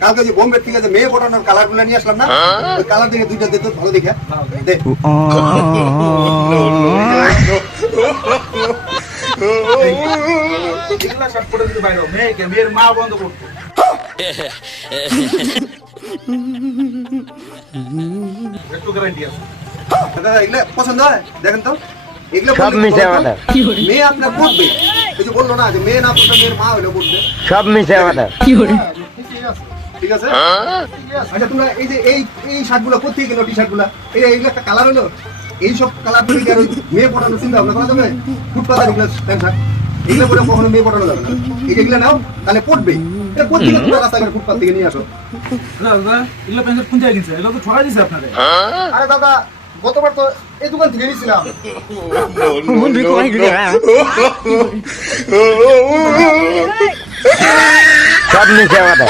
কালকে যে বোম্বে থেকে যে মেয়ে পটানোর কালার গুলো নিয়ে আসলাম না, ওই কালার থেকে দুইটা দে তো, ভালো দেখে দে। এগুলা সব পড়ে দিতে বাইরে মেয়েকে মেয়ের মা বন্ধ করতো। একটু গ্যারান্টি আছে। দাদা এগুলো পছন্দ হয় দেখেন তো, এগুলো সব মিশে আমাদের। মেয়ে আপনার পড়বে, ওই যে বললো না যে মেয়ে না পড়বে মেয়ের মা হইলো পড়বে, সব মিশে আমাদের। ঠিক আছে? আচ্ছা তোমরা এই যে এই শার্টগুলো কোথায় গেল, টি শার্টগুলো এইগুলো একটা কালার হলো, এইসব কালার করে কি আর ওই মেয়ে পটানোর চিন্তা ভাবনা করা যাবে? ফুটপাতে এগুলো প্যান্ট শার্ট এগুলো করে কখনো মেয়ে পটানো যাবে না। এই যেগুলো নাও তাহলে পড়বে, এটা কোথায় তোমরা রাস্তাঘাট ফুটপাত থেকে নিয়ে আসো? দাদা এগুলো প্যান্ট কোন জায়গায় কিনছে? এগুলো তো ছড়াই দিছে আপনাদের। আরে দাদা গতবার তো এই দোকান থেকে নিয়েছিলাম। সব মিশে আমাদের।